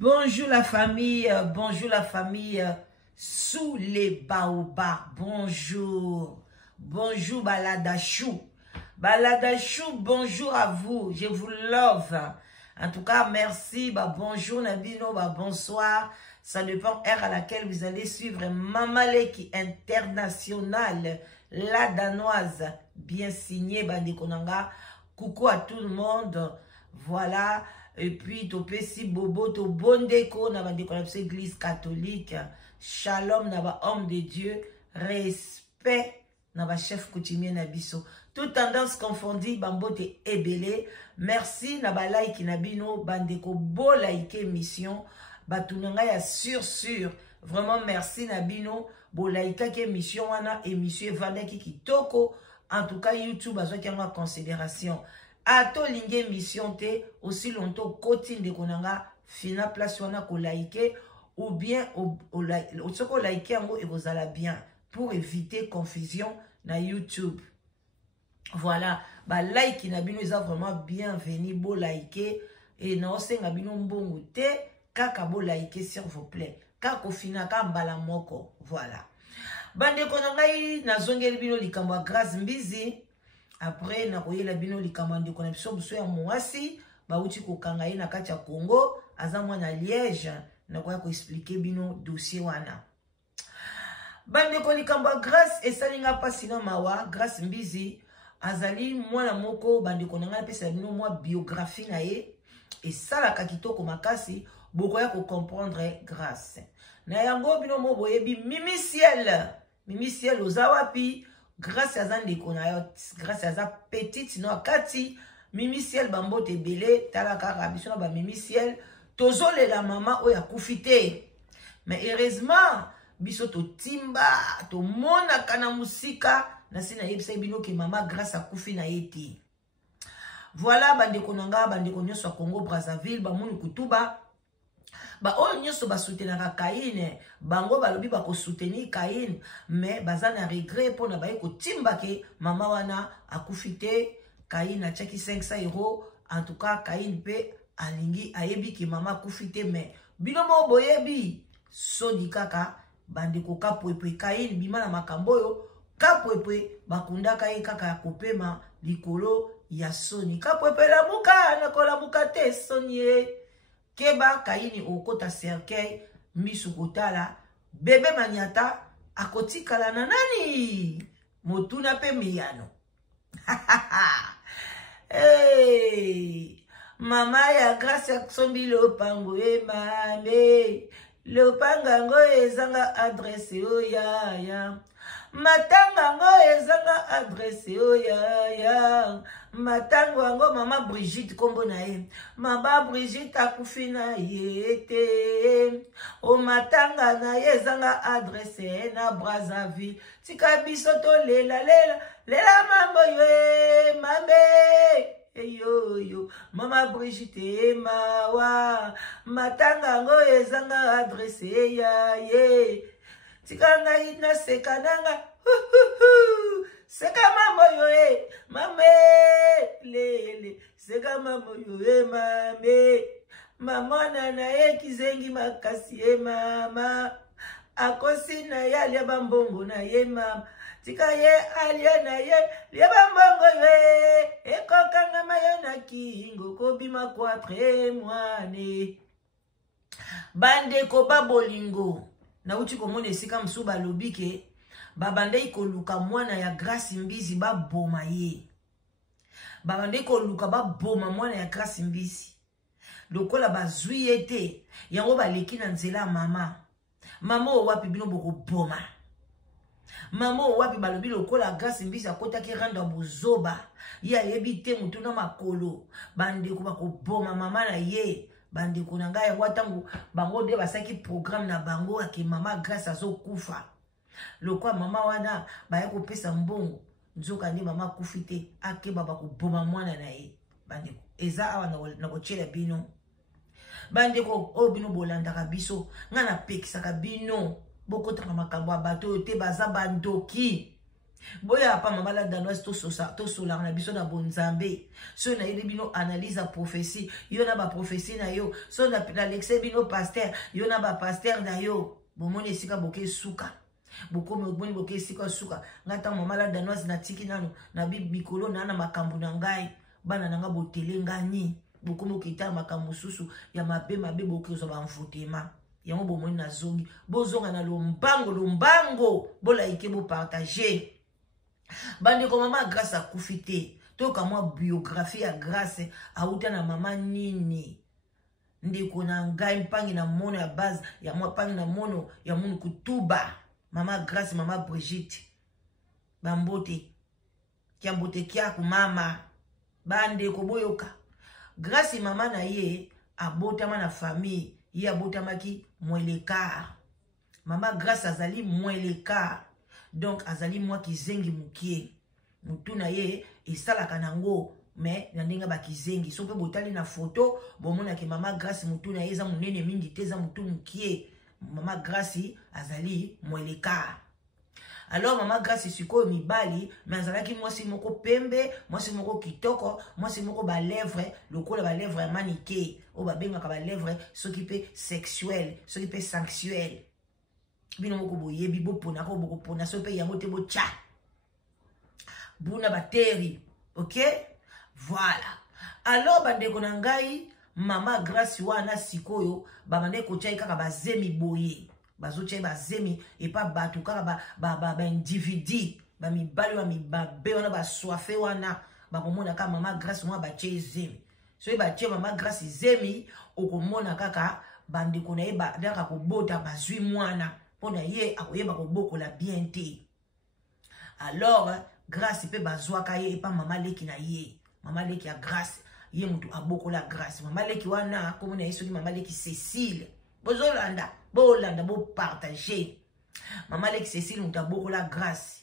Bonjour la famille, sous les baobabs, bonjour, bonjour Baladachou, bonjour à vous, je vous love, en tout cas merci, bonjour Nabino, bonsoir, ça dépend heure à laquelle vous allez suivre Mamaleki International, la danoise, bien signée, Bandekonanga, coucou à tout le monde, voilà. Et puis, topé si bobo, to bondeko, na ba décollapse église catholique. Shalom, na ba homme de Dieu. Respect, na ba chef coutumier na biso. Toute tendance confondue, bambote ebele. Merci, na ba like na bino, bandeko, bo like mission. Batunanga ya sûr. Vraiment, merci na bino. Bo like ke mission wana, émission evandaki kitoko. En tout cas, YouTube, azo ki en considération. Ato linge mission te aussi longtemps côté de konanga fina place wana ko like ou bien au like yango et vous allez bien pour éviter confusion na YouTube. Voilà, ba like na bino eza vraiment bienvenue bo like et na osenga bino mbongo te kaka bo like s'il vous plaît. Kako fina ka mbala moko. Voilà. Bande konanga na zongeli bino likambo grâce mbizi. Après, na koyela bino likamande connexion buso ya mwasi ba uti ko kanga na kati ya Congo aza mwana Liège na koya ko expliquer bino dossier wana. Bande ko likambo grâce esalinga pasina mawa grâce mbizi azali mwana moko bande ko nanga pesa bino mwa biographie na ye et sala ka kitoko makasi bokoya ko comprendre grâce. Na yango bino mo boyebi Mimi Ciel ozawapi grâce à Zandeko grâce à sa petite sinon Kati Mimi Ciel bambo te belé talaka rabisona ba Mimi Ciel tozole la maman oya kufite mais heureusement biso to timba to mona kana musika na sina yebisa bino ki mama grâce à kufi na yeti. Voilà bandeko nanga bandeko nyoso Congo Brazzaville ba moni kutuba ba oyo nyoso ba soutenaka Kaine bango balobi ba ko soutenir Kaine mais bazana regret pona ba ko timba ke mama wana akufite Kaine a chaki 500 € en tout cas Kaine pe alingi ayebi ki mama akufite mais binomo boyebi sodi kaka bandeko kapwepwe Kaine bima na makambo yo kapwepwe bakundaka ye kaka kopema likolo ya soni kapwepwe la muka na kola muka te sonie Keba Kaini okota cercueil misu kotala bébé maniata akotikala na nani motuna pe miyano. Hey, mama ya grâce ya sombi lopango e mame lopanga ngo ezanga adresse oya matanga ngo ezanga adresse oya matango ango mama Brigitte kombo na ye mama Brigitte akufina yete o matanga na ye zanga adresse na Brazzaville tika biso to lela mambo yo mame yo mama Brigitte mawa matanga ngo ezanga adresse ya ye tika ngai na sekananga seka mambo yo mame lele seka mambo yo mame mama na ye kizengi makasi mama akosi na ye alia bambongo na ye mama tika ye alia na ye lia bambongo yo ekokanga mayo na kingo kobima 4 mwane bandeko babolingo na uti komona esika msu balobi ke babandei koluka mwana ya grâce mbizi baboma ye babandei koluka baboma mwana ya grâce mbizi lokola bazwi ye te yango baleki na nzela mama owapi bino bokoboma mama owapi balobi lokola grâce mbizi akotaki randa bozoba ye ayebi te mutu na makolo bandeko bakoboma mama na ye bandeko na ngai yango atango bango nde basaki programme na bango ake mama grâce azokufa lokwa mama wana baya kopesa mbongo nzoka nde mama kufite akeba bakoboma mwana na ye bandeko eza awa na kochela bino bandeko o bino bolandaka biso nga na pekisaka bino bokotaka makambo ya bato te baza bandoki Boya pa mama la danoise to solar na biso na bonzambe. So na yeli bino analyse a prophétie. Yo na ba prophétie na yo. So na l'excès bino pasteur. Yo na ba pasteur na yo. Bomoni esika boke suka. Bokome boke esika suka. Ngata mama la danoise na tiki nano. Na bikolo na makambu na ngai. Bana nanga botele ngani. Bokome okita makambu susu. Ya mabe boke zo ba mfutema. Yango bomoni na zongi. Bozonga na lombango. Bola ike bo partager. Bande ko mama grâce à kufite to ka moi biographie ya grâce a uta na mama nini ndiko na ngai mpangi na mono ya base ya moi pangi na mono ya munu kutuba mama grâce mama Brigitte bambote kiambote kia ku mama bande ko boyoka grâce mama na ye abotama na famille ye abotamaki mweleka mama grâce azali mweleka. Donc azali moi ki zengi mukie mutu na ye esalaka nango mais na ndenge ba kizengi so pe botali na photo bomona ke mama grâce mutu na ye za munene mingi te za mutu mukie mama grâce azali mweleka. Alors mama grâce siko mibali mais azalaki mwasi moko pembe mwasi moko kitoko mwasi moko ba lèvre lokola ba lèvre ya manike o ba benga ka ba lèvre soki pe sexuel soki pe sensuel. Bino moko boyebi bo pona ko boko pona so pe yango te bo cha buna bateri. OK, voilà. Alors bande ko na ngai mama grâce wana sikoyo ba bande ko chai kaka bazemi boye bazo chai bazemi et pas batu kaka ba individu ba mibali wa mibabe wana ba soife wana ba komona kaka mama grâce moi ba chai zemi so ba chai mama grâce zemi okomona kaka bande ko na e ba daka ko bota bazwi mwana pona ye akoyeba ko bokola bien te. Alors grâce pe bazwaka ye pa mama leki na ye mama leki ya grâce ye mutu abokola grâce mama leki wana komona yeso ki mama leki Cécile bozolanda bo partager mama leki Cécile mutu abokola grâce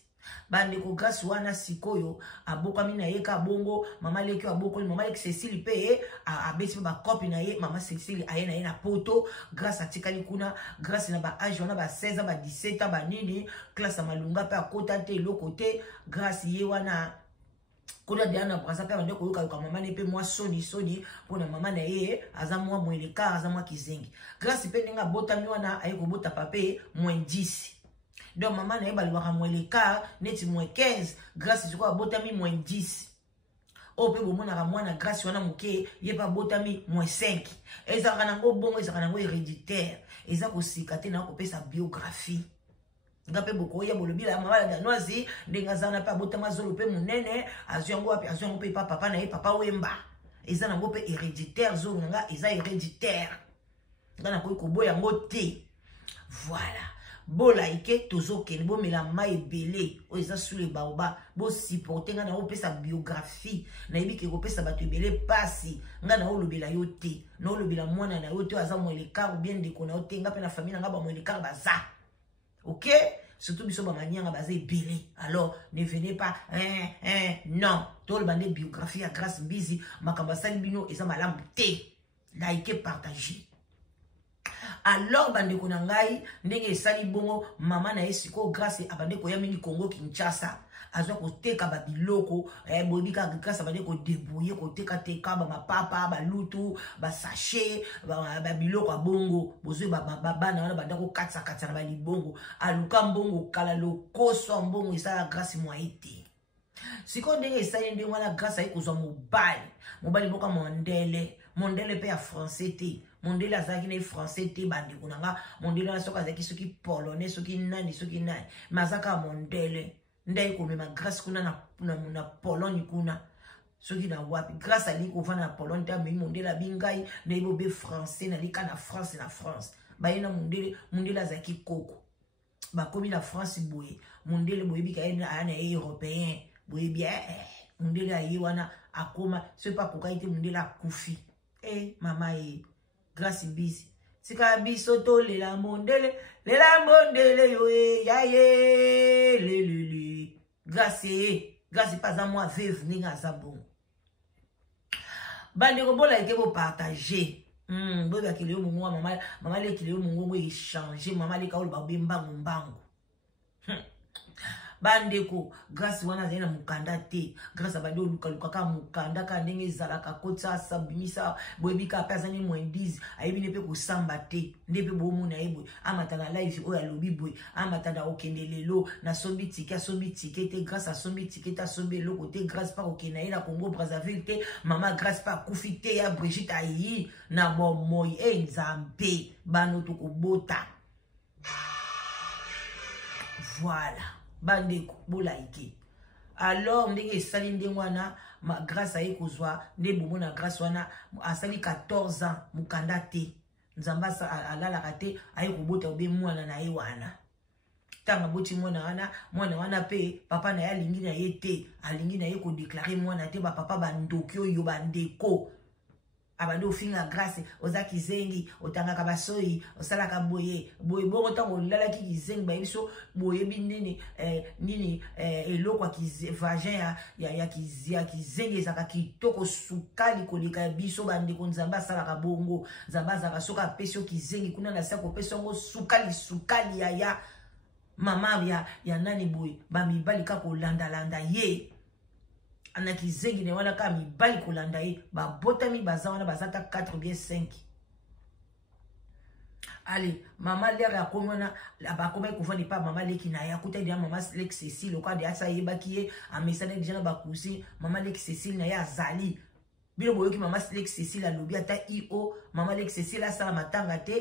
bande ko grâce wana sikoyo abokami na ye ka bongo mama leki abokoli mama leki Cécile pe abesi ba copie na ye mama Cécile aye na ye na poto grâce atikali kuna grâce na ba âge wana ba 16 ba 17 ba nini classe malunga pe akota te lokote grâce ye wana kuna diana brasa pe bande ko yoka ka mama ne pe moi soni pona mama na ye aza moi mweleka aza moi kizengi grâce pe ninga botami wana aye ko bota pape -10. Donc maman na yeba liwaka mweleka neti -15 grâce ziko abotami -10. O pe bomona ka mwana grâce wana muke yeba botami -5. Ezaka nango bongo ezaka nango héréditaire. Eza ko sikate na ko pesa biographie. Ngape boko ya bolobi la mama la danoise ndenga zana pa botama zolo pe munene azyango wapi azyango pe papa na ye papa wemba. Eza nango pe héréditaire zolo nga eza héréditaire. Ngana ko boya ngo te. Voilà. Bola ike tozo ken bo mela mai belé o eza sous les baoba bo supporter nga na o pesa biographie na yebike ko pesa batu belé pasi nga na o lobela yo te na o lobela mwana na yo te aza mweleka ou bien ndeko na yo te nga pe na famille nga ba mweleka baza. OK, surtout biso ba manyanga baza belé. Alors ne venez pas non to le bande biographie à grâce busy makamba sali bino eza malamu te like partager. Alors bande ko na ngai ndenge esali bongo mama na esiko grâce abande ko ya mingi Congo Kinshasa azwa ko teka ba biloko bobika grâce abande ko débrouiller ko teka ba mapapa ba lutu ba sachet ba biloko abongo bozwe ba bana wana banda ko katsa na ba libongo aluka mbongo kala lokoso mbongo esala grâce moi ite siko ndenge esali ndenge wana grâce ay kozwa mobali boka mondele pe ya français te mondele azaki na français te bande kunanga mondele na soka azaki soki polonais soki nani mazaka mondele ndai ko mema grâce kuna na Pologne kuna soki na wapi grâce ali ko vana na Pologne ta memi mondele bingai na ibo be français na lika na France ba yena mondele azaki koko ba komi na France boye mondele boye bika ana européen boye bien mondele ayi wana akoma c'est pas kokaite mondele akufi mama grâce busy sika biso to lela mondele yo ya ye le grâce pas à moi veuve ninga za bon bande ko bola ike bo partager boba kileo mungu mama le kileo mungu échanger mama le kaolo ba bembango bandeko grâce wana zena mukanda te grâce abandi oluka luka ka mukanda ka ndenge zalaka kotsa sabimisa boyebika pezani moins 10 ayebine pe kusamba te ndepe bomuna yebwe amatana live oya lobi boy amatana okende lelo na sombi tike te grâce à sombi tike ta sombi lo côté grâce pas okena ila Congo Brazzaville te mama grâce pas kufite ya Brigitte ayi na moy nzambe bano to kobota. Voilà, bandeko bolaike. Alors ndenge sali ndengwana ma grâce aye kozwa nde bomo na grâce wana asali 14 ans mukanda te. Nzamba sa alala kate aye kobota obe mwana na ye wana. Tanga boti mwana wana pe papa na ya lingi na ye te, alingi na ye ko déclarer mwana te ba papa bandoki oyo bandeko. Abando finga grâce ozaki zengi otanga kabasoyi osala ka boye bongo tango lala ki zengi ba biso boye binini nini eloko ki vagin ya kizengi ezaka kitoko sukali koleka biso bande ko nzamba sala ka bongo nzamba zaka soka pesio kizengi kuna na sako pesio ngo sukali ya mama ya nani boye ba mibali ka ko landa ye anaki zengi ne wana ka mibali kolanda ye ba botami baza wana bazata 4 bien 5. Allez mama l'air ya komona ba komai kufani pa mama leki na ya kuta dia mama Lek Cécile kwa dia sa yeba kiye a mesane déjà ba kusi mama Lek Cécile na ya zali bilo boyoki mama Lek Cécile alobi ata io mama Lek Cécile asala matanga te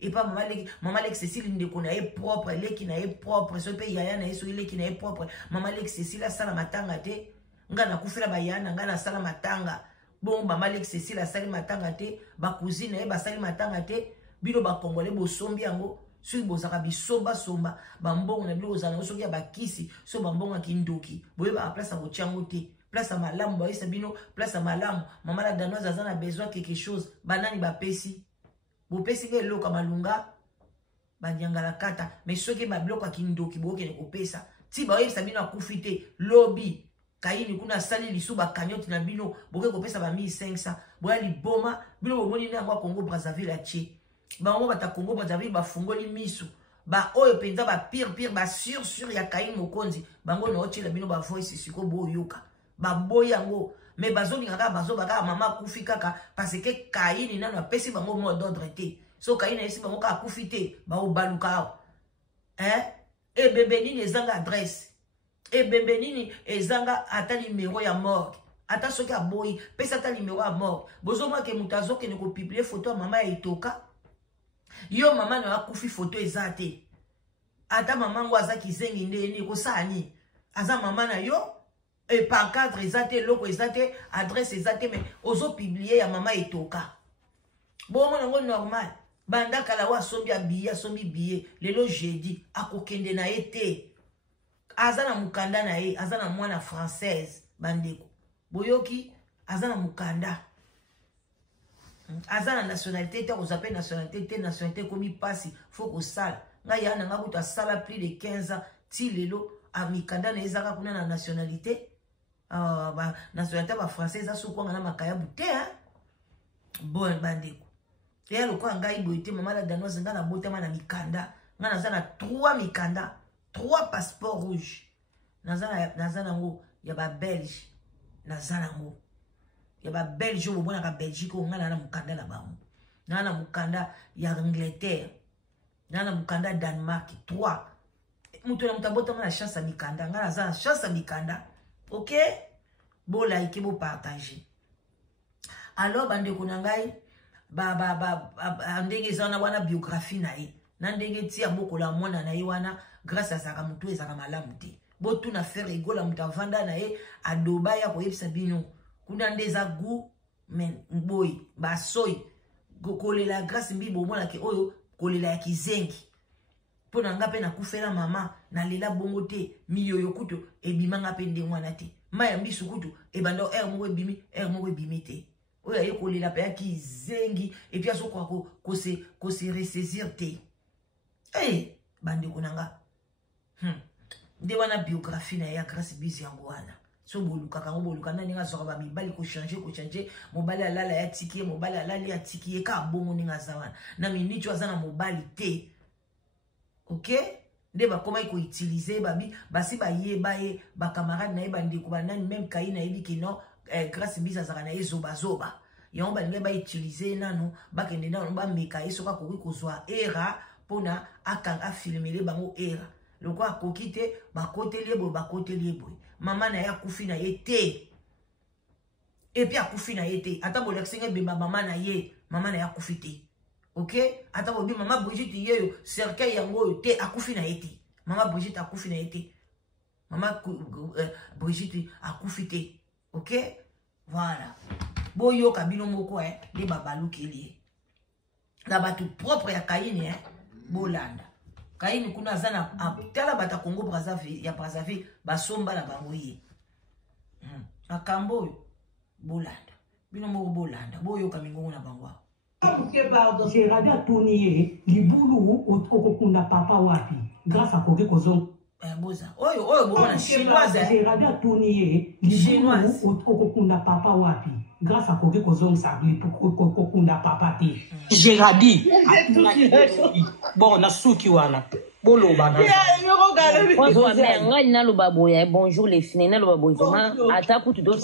et pas maman Lek Cécile ndeko na ye propre leki na ye propre so pe yaya na ye so leki na ye propre mama Lek Cécile asala matanga te ngana kufira bayana ngana sala matanga bon mama Lek Cécile asali matanga te ba cousine e basali matanga te bino ba congolais bo sombi yango so bozaka bisomba somba ba mbongo na bino ozana so ya bakisi so ba mbongo kindoki boye ba place a bochango te place a malamu ba isa bino place a malamu mama la danoise azana besoin quelque chose banani ba pesi bo pesi ke loka malunga ba nyangala kata mais soki ba bloka kindoki bo ke ko pesa ti ba isa bino akufite lobby Kaini kuna sali lisuba kanyoti na bino boke kopesa ba 1500 boya liboma bino bomoni na ngwa Congo Brazzaville atie ba mo bata Congo Brazzaville ba fungoli misu ba oyo penza ba pire ba sur ya Kaini mokonzi bango no otila bino ba voice siko boyoka ba boyango mais bazoni ngaka bazobaka mama kufika ka parce que Kaini nano apesi bango mot d'ordre te so Kaini esi bango ka kufite ba obaluka e bebe nini ezanga adresse et Benbenini ezanga ata numéro ya mort ata soki aboyi pesa ata numéro ya mort bozoma ke mutazo ke ne ko publier photo ya mama ya itoka yo mama na akufi photo ezate ata mama ngo azaki zengi ndeni ko sani aza mama na yo et pancadre ezate loko ezate adresse ezate mais ozo publier ya mama itoka bomo ngo normal banda kala wa sombi biye lelo jeudi akokende na ete azana mukanda na ye azana mwana française bandeko boyoki azana mukanda azana nationalité te ozape nationalité komi pasi faut ko sala nga yana nga buta sala plus de 15 ans ti lelo a mikanda na ezaka kuna na nationalité ba nationalité ba française aso ko ngana makaya bute bon bandeko ya lokwa ngai boyite mama la danoise ngana botema na mikanda ngana zana 3 mikanda 3 passeports rouges. Nazana ngo ya ba Belge. Nazana ngo ya ba Belge au bona ka Belgique ngana na mukanda na bango. Nana mukanda ya Angleterre. Nana mukanda Danemark 3. Mutu na mutabota na chance à mikanda ngana za chance à mikanda. OK? Bo like bo partager. Alors bande kunangai ndenge zana wana biographie na ye. Na ndenge tia bokola mona na ye wana grâce à sa mutu ezaka malamu te. Botu na faire egola mutavanda na ye adoba ya koyebisa bino kuna ndeza gu men boy basoy kolela grâce mbibo mona ke oyo kolela ya kizengi pona nga pe na kufela mama na lela bongo te miyoyo kutu ebimanga pe ndengwana te maya mbisu kutu ebando moko ebimi te oyo ye kolela pe ya kizengi et puis aso kwa ko se ressaisir te bande kunanga nde wana biographie na ya grâce bizi yango wana so boluka kango boluka nani nga zoka ba mibali ko changer mobali alala ya tiki mobali alali ya tiki ye ka bongo ninga zawana na minitwa zana mobali te OK nde bakoma ko utiliser babi basi ba yeba e ba camarade na yeba ndeko banani même kai na yebi kino grâce mbisa zaka na ezoba zoba yon ba nge ba utiliser nanu ba kende na ba meka esoka ko kozwa era pona akanga filmer bango era loko akokite ba kote liebo mama na ya kufi na yete et puis akufi na yete ata bo leksinga bimba mama na ye mama na ya kufi te. Ok, attends, maman Brigitte, hier, cercueil yango te akufi na ete. Maman Brigitte akufi na ete. Maman Brigitte akufi te. Ok, voilà. Boyo kabino moko les babalou keli. Na batu propre ya Kaini bolanda. Kaini kuna zana tala bata Congo Brazzaville ya Brazzaville basomba la bangoye. Akambo bolanda. Bino moko bolanda. Boyo kamingo na bangwa. Gérard a tourné Liboulou au Kokunda Papa Wapi grâce à Koké Kozon. Boza. Oh, bon, chinoise. Gérard a tourné Liboulou au Kokunda Papa Wapi grâce à Koké Kozon Sabli pour Kokunda Papa T. Gérardi. Bon, na souki wana. Bolo bana. Bonjour les filles. Vraiment, attaque tu dois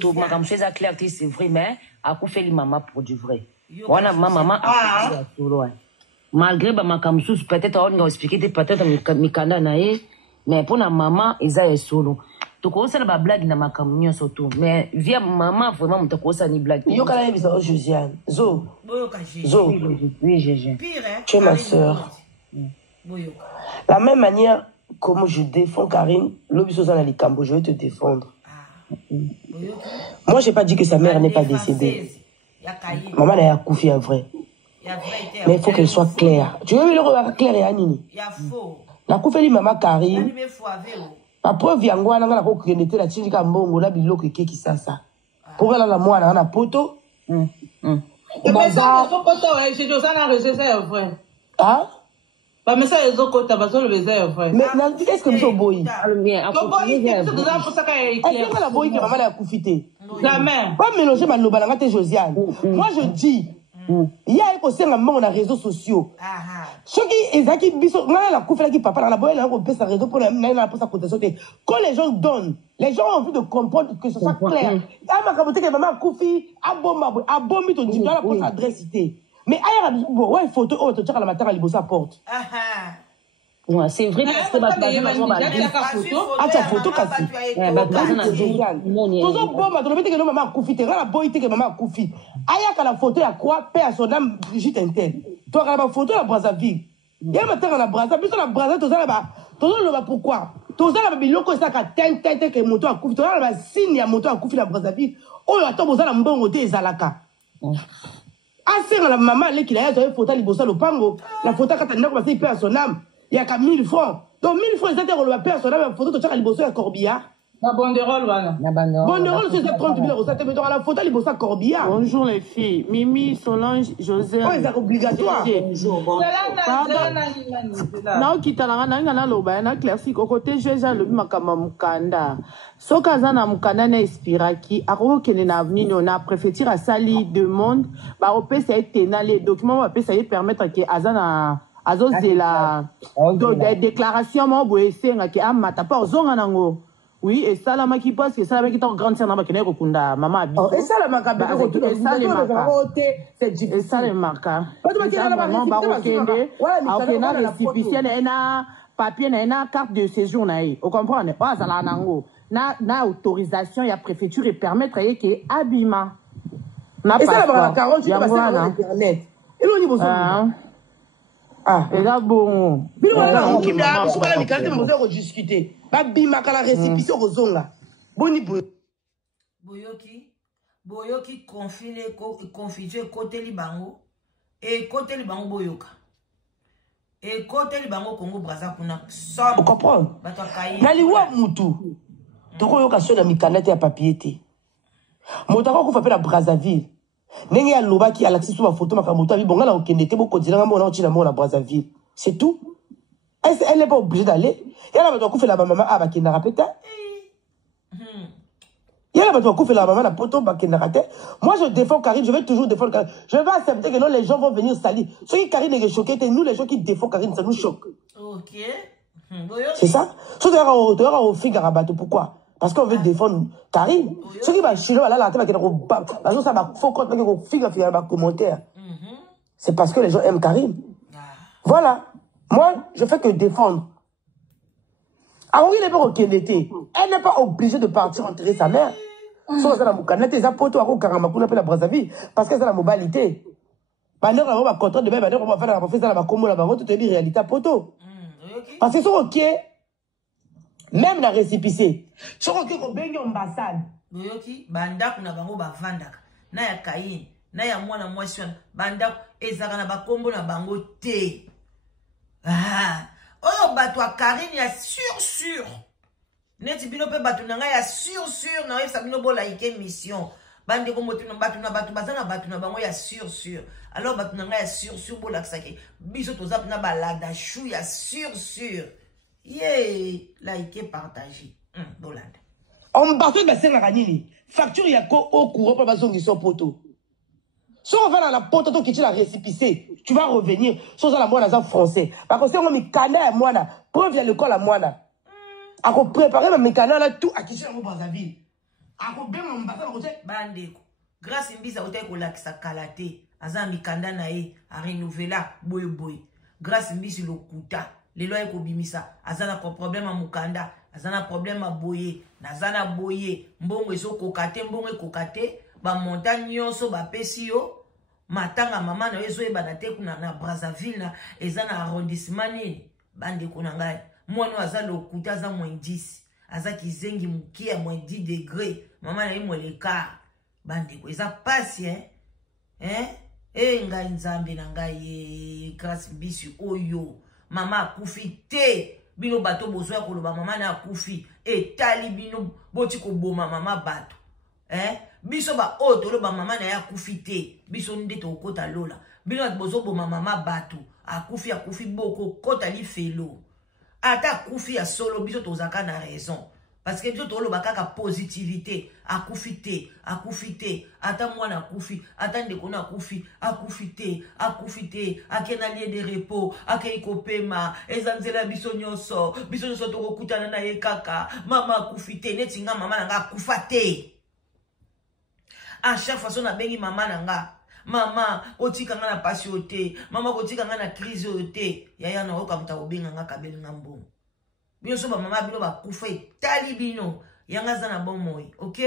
to makamcheza clair c'est vrai mais à coup fait les maman pour du vrai. Wana maman a solo. Malgré ba makamsus peut-être on va expliquer peut-être mikanda nae mais pour la maman ils solo. To ko ça ba blague na makamnyo surtout mais via maman vraiment to ko ça ni blague. Yo kala bisa Josiane. Zo. Oui, Gégé. Tu es ma sœur. La même manière comme je défends Karine, l'obisozana likambo, je vais te défendre. Moi, j'ai pas dit que sa mère n'est pas décédée. Maman n'a pas couffé en vrai. Mais il faut qu'elle soit claire. Tu veux le revoir clair et Anini? La couffé maman Karine. La preuve yango na ngala ko kenete la tindika mbongo la biloko keki sasa. Pour la mwana na poto. Mais ça c'est Josana c'est vrai. Ah? Bah mais ça les autres t'as besoin le baiser vrai. Mais qu'est-ce que nous boy? C'est pour ça qu'elle est la boy que maman a couffité. Jamais. Pas mélanger ma nobalanga te Josiane. Moi je dis il y a aussi un moment dans les réseaux sociaux. Ce qui est qui biso la couffé qui papa la boy là on peut sa réseau pour la pour sa cotation. Quand les gens donnent, les gens ont envie de comprendre que ce soit clair. Ah ma kabote que maman couffé abombi ton dit là pour s'adresse cité. Mais ailleurs, ouais, photo, oh, tu as la matin à l'Ibosa porte. Ouais, c'est vrai parce que ta photo cassée. Toujours bon, ma donné que maman a couffé, t'es la boy, que maman a couffé. Ailleurs, la photo, à quoi, paix à son âme, Brigitte Intel. Toi, la photo, la Brazzaville. Il y a matin, la Brazzaville, la Brazzaville, tout ça là-bas. Tout ça là-bas, pourquoi? Tout ça là-bas, biloko, ça, que moto a couffé. Tout ça là-bas, signe, ya moto a couffé la Brazzaville. Oh, attends, vous allez m'bongo, t'es Zalaka. Assez la maman, elle qui a une photo, le pango, la photo, quand elle a paix à son âme, il y a qu'à 1000 francs. Donc 1000 francs, c'est-à-dire qu'on va paix à son âme, la photo, tu as à Corbillard. La banderole, voilà. Banderole, c'est 30 000 euros. Ça te met dans la photo, il à Corbillard. Bonjour les filles. Mimi, Solange, José. Oh, c'est obligatoire. Non, qui t'a la loba, na classique. Au côté, je vais le makama mukanda. Sokaza na mukanda na espiraki. Aro kene na avenir, on a préféré à sali demande. Bah, au PC, ça a été les documents, au PC, ça y permettre que Azana. Azos de la déclaration, moi, vous essayez que amata pas zonga nango. Oui, et ça, la ma qui passe, et ça, la ma qui est en grande scène, ma qui n'est pas maman. Et ça, la ma qui et ça, les marques. Et ça, les marques. Maman, barokende. Alors, na récipient, na papier, na carte de séjour, na. Vous comprenez? Pas ça, la nango. Na autorisation, il y a préfecture et permettre que abima. Et ça, la ma 48, c'est sur Internet. Et l'on y va. Ah, et là, bon. Bilo wala qui m'a sur la micro, on va discuter. Ba bima kala récipient ozonga. Boni boyoki confiner côté libango et côté libango boyoka. Et côté libango Congo Brazza kuna somme. Vous comprenez? Naliwa mutu. Toko yoka so na mikanete ya papier te. Motako ko fa pe na Brazzaville. Nenge ya loba ki alaxi sur ma photo makamoto abi bonga la okendete boko dilanga mona otina mona Brazzaville. C'est tout. Elle n'est pas obligée d'aller. Il y a la bateau fait la maman à Bakina Rapeta. Il y a la bateau fait la maman à Poto Bakina Rapeta. Moi je défends Karine, je vais toujours défendre Karine. Je vais pas accepter que non, les gens vont venir salir. Ceux qui Karine est choquée, nous les gens qui défendent Karine, ça nous choque. Ok. C'est ça? Ce qui est au fig à bateau, pourquoi? Parce qu'on veut défendre Karim. Ce qui va chinois là, c'est parce que les gens aiment Karim. Voilà. Moi, je fais que défendre. Alors, il n'est pas au Kénété. Elle n'est pas obligée de partir enterrer sa mère. Sauf que la Moukanate, ça poto à Karamakouna pour la Brazzaville. Parce que c'est la mobilité. Maintenant, on va contrôler de même, on va faire la profession à la Bakomo, la Barotte, tu dis réalité à poto. Parce que c'est ok. Même la récipicé. C'est ok qu'on baigne ambassade. Boyoki, banda kuna bango bavandaka. Na ya Kayin, na ya mwana mwasi wana. Banda ezaka na bakombo na bango te. Ah, oyo bato a Karine ya sûr. Neti bino pe bato nanga ya sûr na oyo sabino bola ike mission. Bande ko motu na bato bazana bato na bango ya sûr. Alors bato nanga ya sûr bola kisake. Biso tozap na balada chou ya sûr. Yeah, like partagé. Bolanda. On bateau de la Ranini. Facture y a quoi au courant pour bazon qui sont poteau. Si on va dans la poteau qui la récipicé, tu vas revenir. Sur la moine en français. Parce que si on met canard à moine, preuve vient le col à moine. A qu'on prépare mes canards là tout à qui je vais dans ville. A qu'on bien mon bateau à côté. Bandeko. Grâce à mbisa hôtel ko la sa kalate. Azan mi kanda na e a renouveler boy. Grâce à mbisi le kuta. Les lois ko bimisa. Azana problème à mukanda. Azana problème à boye. Nazana boye. Mbongo eso kokate. Mbongo kokate. Ba montagne yonso ba pesi yo. Matanga mama na ezo eba na te kuna na Brazzaville na. Ezana arrondissement ni. Bande kuna ngai. Mwana aza le kuta za moins 10. Aza kizengi mukia moins 10 degrés. Mama na imo le car. Bande ko. Eza passe ngai nzambe na ngai grâce bisu oyo. Mama akufi te. Bino bato bozo ya koloba mama na akufi. Etali bino boti ko boma mama bato. Biso ba oto ba mama na ya akufi te. Biso nde to kota lola. Bino bozo boma mama bato. Akufi boko kota li felo. Ata akufi ya solo biso tozaka na raison. Parce que biso tolo bakaka positivité. Akufi te. Ata mwana akufi. Ata ndeko na akufi. Akufi te. Akena lieu de repos. Ake ikopema. Ezanzela biso nyonso. Biso nyonso toko kutana na ye kaka. Mama akufi te. Netinga mama nanga akufa te. À chaque fois on a bengi mama nanga. Mama otika nga na passion te. Mama otika nga na crise te. Yaya na oka mta obenga nga kabeli ngambo. Bino so ba mama bino ba kufa etali bino. Yanga za na bon moi. OK?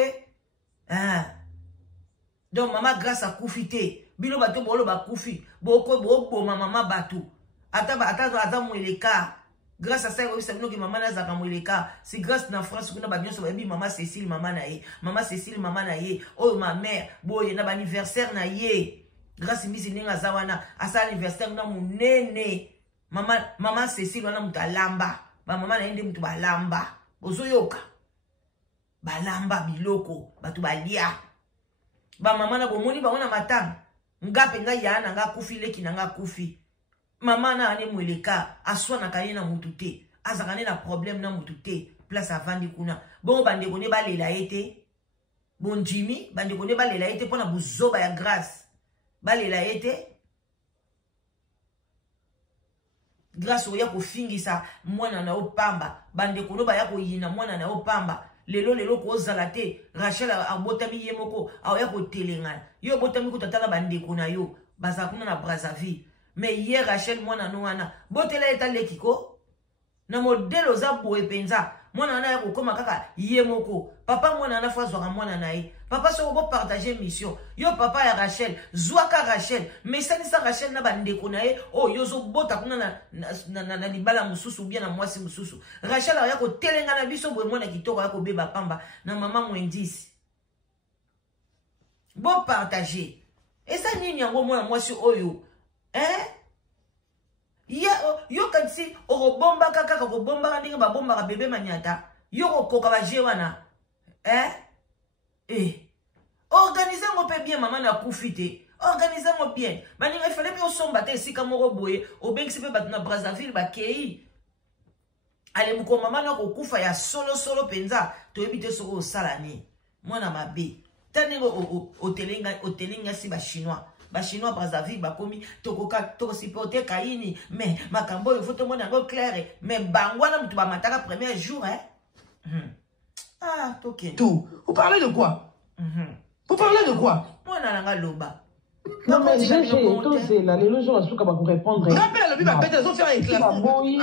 Donc mama grâce à kufite. Bino bato bolo ba kufi. Boko mama batu. Ata mweleka. Grâce à ça, vous savez que maman n'a pas mweleka. C'est grâce na France que na so baby maman Cécile maman na ye. Maman Cécile maman na ye. Oh ma mère, boy na ba anniversaire na ye. Grâce mbisi ninga zawana asa anniversaire na munene. Maman Cécile wana mutalamba. Ba maman na yende mutu balamba. Ozoyoka. Balamba biloko, batu balia. Ba maman na bomoni ba wana matanga. Ngape nga yana nga kufi leki na nga kufi. Maman na ane mweleka, aswa na kanye na mutute, azakane na problème na mutute, place avandi kuna. Bon bande kone ba lela ete, bon Jimmy, bande kone ba lela ete pona buzoba ya grâce. Ba lela ete, grâce oya ko fingisa mwana na opamba, bande kone ba ya ko yina mwana na opamba. Lelo ko zalate, Rachel a botami yemoko, a oya ko telengana. Yo botami ko tatala bande kuna yo, bazakuna na Brazzaville. Mais hier Rachel mwana noana botela etale kiko na modèle oza boe penza mwana na yako koma kaka yemoko papa mwana na fwa zwa mwana na ye papa so bo partager mission yo papa ya Rachel zwaka Rachel mais ça ni sa Rachel na bandeko na ye oh yozo bota kuna na libala mususu bien na mwasi mususu Rachel ya ko telenga na biso boe mwana kitoko ya ko beba pamba na mama mwendisi bo partager et ça nini yango mwana mwasi oyo yo kansi orobomba kaka kobomba ndinga babomba ka bébé manyata yo kokoka ba jewana organiser ngo pe bien maman na kufite organiser ngo bien baninga fallait bien somba te sika moko boye obengisi pe batuna Brazzaville ba kei ale muko maman na ko kufa ya solo penza to ebite soko osala ni mwana mabe taningo otelinga si ba chinois ba chinois Brazzaville ba komi toko supporter kaini mais makambo il faut tout monde ngo clair mais bangwana mutu ba mataka premier jour hein. Ah, ok. Tout. Vous parlez de quoi? Vous parlez de quoi? Moi nanga loba. Non mais j'ai c'est là les gens sont capables de répondre. Rappelle le biba peut-être faire éclair. Boy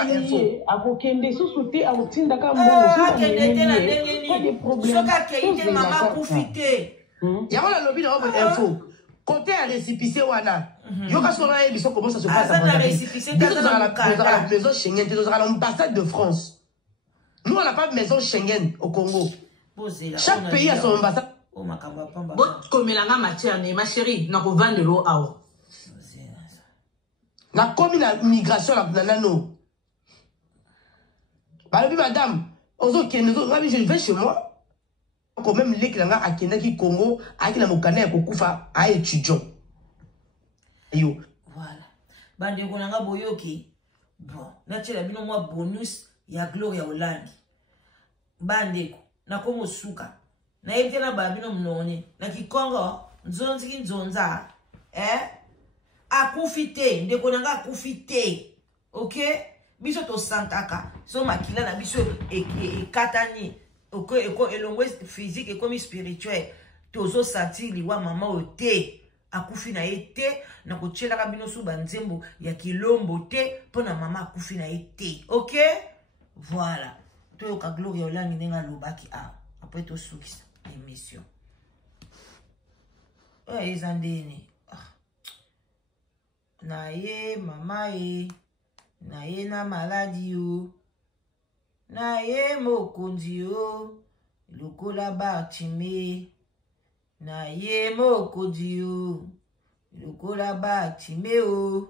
avokende sosote akotinda ka mbongo. Ah, kende na ndengeni. Soka keite mama profiter. Y'a la lobby de info. Côté à récipicé wana. Yoka sona et biso comment ça se passe à la récipicé dans la maison Schengen, dans l'ambassade de France. Nous on n'a pas de maison Schengen au Congo. Chaque pays a son ambassade. Oh makamba pamba. Bot komelanga matière ne ma chérie, na ko vendre l'eau awa. Na komi la migration la nano. Bah oui madame, ozo kenezo, je vais chez moi. Quand même les klanga a kenaki Congo, a kina mokane ko kufa a étudiant. Yo. Voilà. Bande konanga boyoki. Bon, na tshela bino moi bonus ya Gloria Hollande. Bande ko na komo suka. Na yebite na babino mnone na kikongo nzonzi ki nzonza akufite ndeko nanga akufite ok biso to santaka so makila na biso ekatani eko elongwe physique ekomi spirituel tozo sentir liwa mama ote akufi na ete na kochela ka bino su banzembo ya kilombo te pona mama akufi na ete ok voilà to yoka Gloria Hollande nenga lobaki après to sukisa émission. Ouais, ils ont dit. Naye, mama e. Naye na maladie o. Naye mokondi o. Lokola batime. Naye mokondi o. Lokola batime o.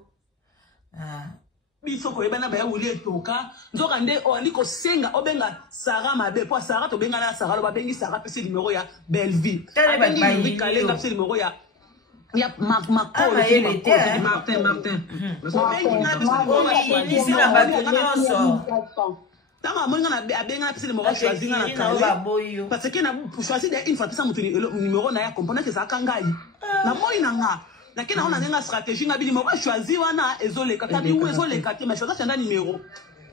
Biso ko ebana ba ya wuli etoka nzoka nde oliko senga obenga Sarah mabe po Sarah to benga na Sarah lo ba bengi Sarah pese numéro ya Belleville abengi kalenga pese numéro ya Martin ici na bato nyonso tama moinga na abenga na pese numéro choisir na kale parce que na choisir une fois pesa mutu numéro na ya comprendre que ça kangai na moina nga lakini naona nenga stratégie ngabili moko choisir wana ezoleka tabi ou ezoleka te mais choisir chanda numéro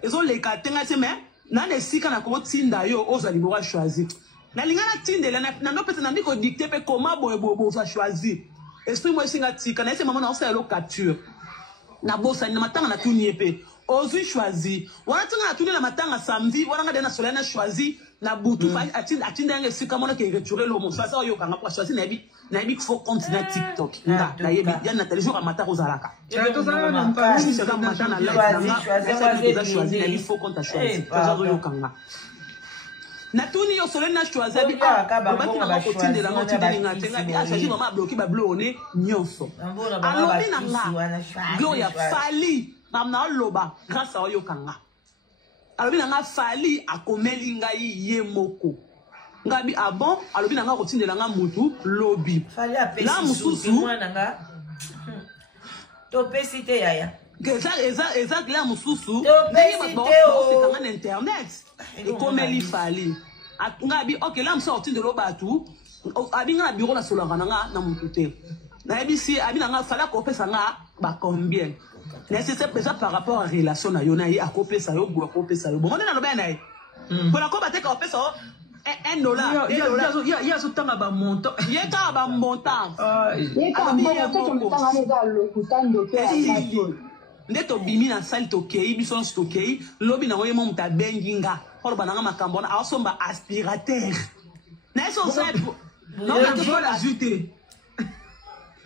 ezoleka te nga sema na nesika na ko tinda yo oza numéro choisir na lingana tindela na ndo pete na ndiko dicter pe comment bobo za choisir esprit moi singa tika na sema mona osala lo capture na bosa na matanga na tunie pe ozu choisir wana tinga na tunie na matanga samedi wana nga na solana choisir na butu atinda nga sika mona ke retirer lo mon choisir yo kanga pour choisir na bi faut continuer TikTok na yebi ya na téléjour à matin rozalaka to za na mpa si c'est comme matin na live na choisir na il faut qu'on ta choisir to yo kanga na tuni yo solena choisir bi ba tina ba kotinde la ngotinde nga tenga bi a choisir mama bloquer ba blonné nyonso alobi na nga Gloria fali namna loba grâce à yo kanga alobi na nga fali akomeli ngai ye moko ngabi bon alobi na nga kotindela nga mutu lobi fali apesi mususu mwana nga to pesi te yaya exact la mususu ndenge ba ba na internet ekomeli fali ngabi ok la mususu otindela batu abi nga bureau la solanga na mutu te na ebisi abi na nga fali akopesa nga ba combien nécessaire ça par rapport à relation na yo na ye akopesa yo bo akopesa yo bon on na loba na ye pour la koba te ka opesa $1 il y a ce temps ba montant il y a ta ba montant ndeto bimi na salle to kei bison to kei lobi na ngoye mo mta benginga holo bananga makambo na asomba aspirateur na eso ça non na ko la ajouter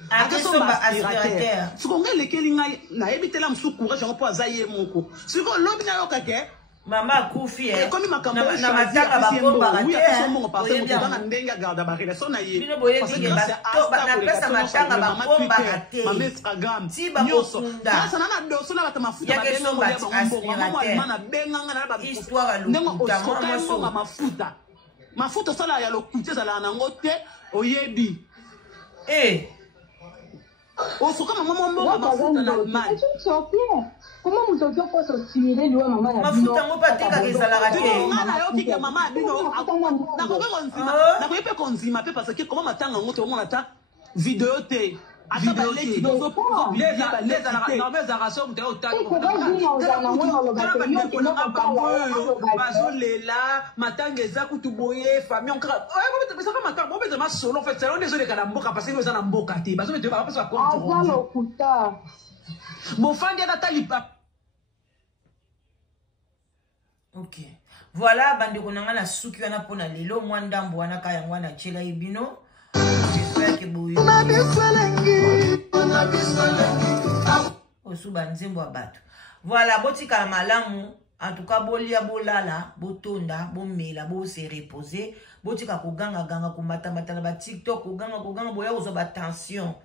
akasomba aspirateur sukonga lekeli ngai na ebitela msu courage ko azaye moko siko lobi na lokake mama kufi comme makambo na matanga ba bomba oui akasomba parce que dans ndenga garda ba relation na ye parce que na pesa matanga ba bomba raté ma Instagram ti ba kunda ça na doso na mafuta ba benga mo na benga na ba histoire lo mafuta sala ya lokuti sala na ngote oyebi osoka mama mbongo mafuta na Allemagne comment vous avez pas s'ostimiler lui maman la mafuta ngo patika kezalaka te mama yo kike mama bino na ko konzima pe parce que comment matanga ngoto mona ta vidéo te bazolela matanga eza kutu boye famille ezaka makambo obezama solo en fait salon ezoleka na mboka parce que eza na mboka te bazobete bapesa lokuta mofandi ata lipa. Ok, voilà bandeko nanga na suki wana pona lelo mwa ndambo wana ka yango wana chela ibino. J'espère que boyo osuba nzembo wa bato. Voilà, botika malamu. En tout cas, bolia bolala, botonda, bomela, bo se reposer. Botika koganga ganga kumata mata na ba TikTok koganga boya ozo ba tension.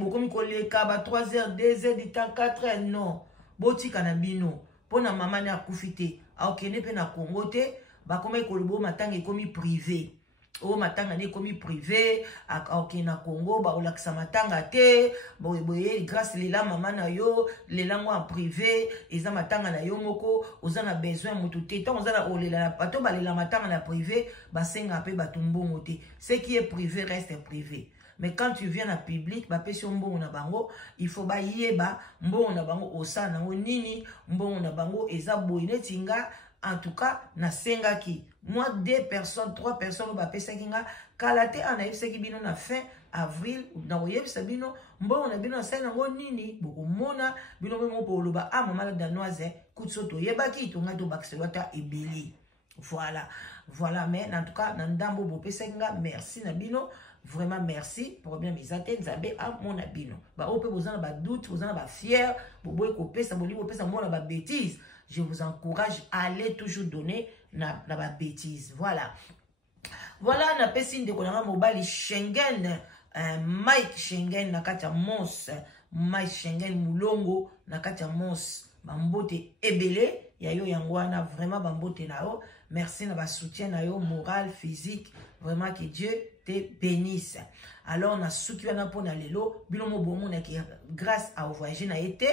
Bokomi koleka ba 3h, 2h, du temps 4h non. Botika na bino. Pona mama na kufite. Aokene pe na Congo te, ba koma ekolibo matanga ekomi privé. O matanga ne komi privé, ok na Congo, ba olakisa matanga te, boye grâce lela mama na yo, lela ngo en privé, eza matanga na yo moko, oza na besoin mutu te, tant oza na olela na pato ba lela matanga na privé, ba senga pe ba tumbongo te. Ce qui est privé reste privé. Mais quand tu viens na public, ba pesi mbongo na bango, il faut ba yeba mbongo na bango osa na nini, mbongo na bango eza boyine tinga. En tout cas, na senga ki. Moi, 2 personnes, 3 personnes, ba pesa kinga. Kalate anaïbse ki bino na fin avril, na oyebisa bino, mbongo na bino na senga ngo nini, boko mona, bino mo polo ba mama la danoise, kutsoto yebaki to ngato bakselwata ebeli. Voilà. Voilà, mais en tout cas, nandambo bo pesa kinga, merci na bino. Vraiment merci pour bien mes attentes zabe à mon abino. Ba ope bozana ba doute, bozana ba fier, boboy ko pesa boli bo pesa mona ba bêtise. Je vous encourage à aller toujours donner na ba bêtise. Voilà. Voilà na pesi de konanga mobile Schengen, Mike Schengen na katia Mons, Mike Schengen mulongo na katia Mons. Bambote ebele ya yo yangwana vraiment bambote na yo. Merci na ba soutien na yo moral, physique. Vraiment que Dieu te bénisse. Alors, na suki wana pona lelo, bilomo bomo na ki grâce à voyager na été,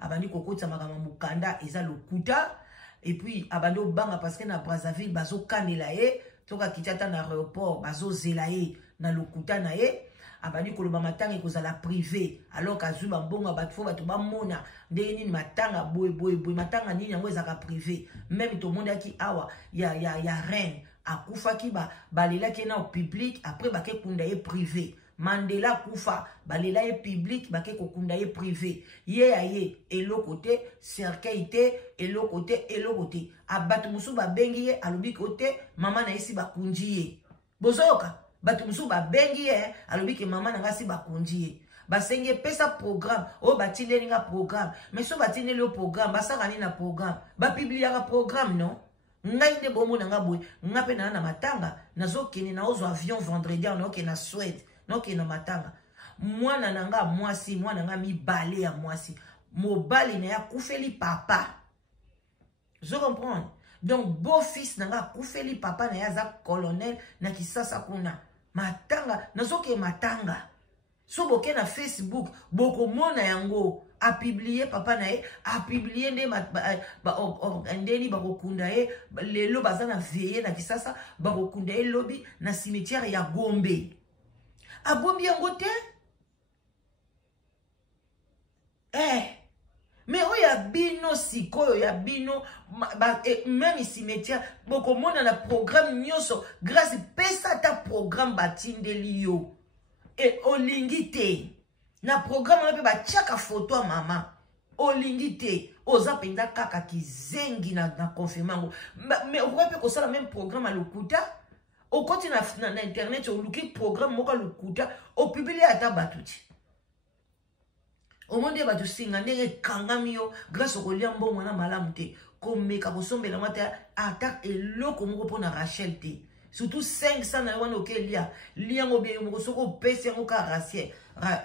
abandi kokota makama mukanda eza lokuta, et puis abandi obanga parce que na Brazzaville bazo kanela ye, toka kitata na aéroport bazo zelaye na lokuta na ye, abandi koloba matanga ekozala privé, alors kazuba bonga batfo bato bamona ndenge nini matanga boy matanga nini yango ezaka privé, même to monde ki awa ya reine akufa ki balela ki na au public après bake kunda ye privé. Mandela kufa balela ye public bake kokunda ye privé. Ye ya ye elo côté cercueil te elo côté abatu musu ba bengi ye alobi côté mama na isi bakunji ye. Bozoyoka batu musu ba bengi ye alobi ke mama na ngasi bakunji ye. Basenge pesa programme o batinde linga programme mais so batinde le programme basaka ni na programme ba publier programme non. Ngai nde bomo na nga boy nga pe na matanga nazokene na ozo avion vendredi na oke na Suède na oke na matanga mwana na nga mwasi mwana nga mibale ya mwasi mobali na ya kufeli papa. Je comprends. Donc beau fils na nga kufeli papa na ya za colonel na Kisasa kuna matanga nazoke matanga so boke na Facebook boko mona yango a publié papa nae a publié nde ndeni bakokunda ye lelo bazana veye na Kisasa bakokunda ye lobi na cimetière ya Gombe abombi yango te mais oya bino sikoyo ya bino même cimetière bokomona na programme nyoso grâce pesa ta programme batindeli yo et olingi te na programme pe ba tiaka photo a mama olingi te oza penda kaka kizengi na confirmango mais on peut que ça la même programme à lokuta au côté na internet au luki programme moka lokuta au publier ata batuti au monde batu singa ndenge kangami yo grâce au lien mbongo na malamu te komeka kosombela mata ata eloko moko pona Rachel te surtout 500 na wana okelia liango bien moko soko pesi yango ka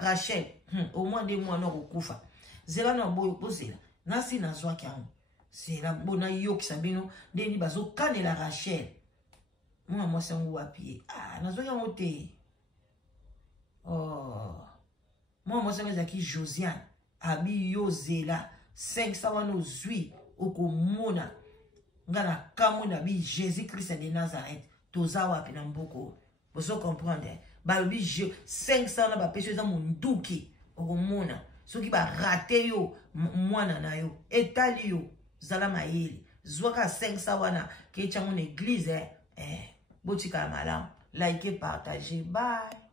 Rachel au moins des mois na kokufa zela na boyo pozela nasi na zwa kyango zela bona yo kisabino ndeni bazo kanela Rachel mwa mwasi yango wapi na zwa yango te mwa mwasi yango zaki Josiane abi yo zela 500 wana ozwi okomona ngana kamona bi Jésus Christ de Nazareth toza wapi na mboko bozo comprendre balobi 500 na bapesi eza monduki okomona soki barate yo mwana na yo etali yo zala mayele zwaka 500 wana ke etiango na église botikala malamu like partager bye